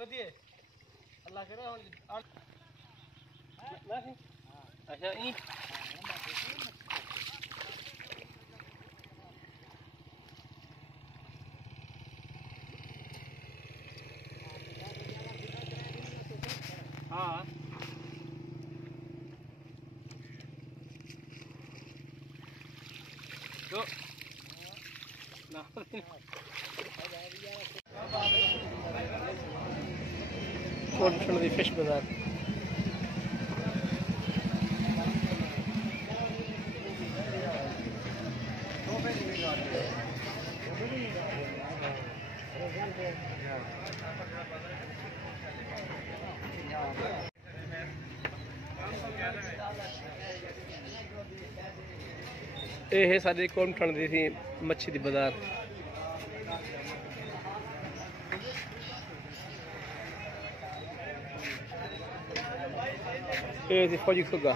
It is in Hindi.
वधिए अल्लाह करे हुन अच्छा ई हां तो ना कोटफिल दी फिश बाजार ये सारी कोटफिल दी थी मच्छी दी बाजार ये फौजी सुगा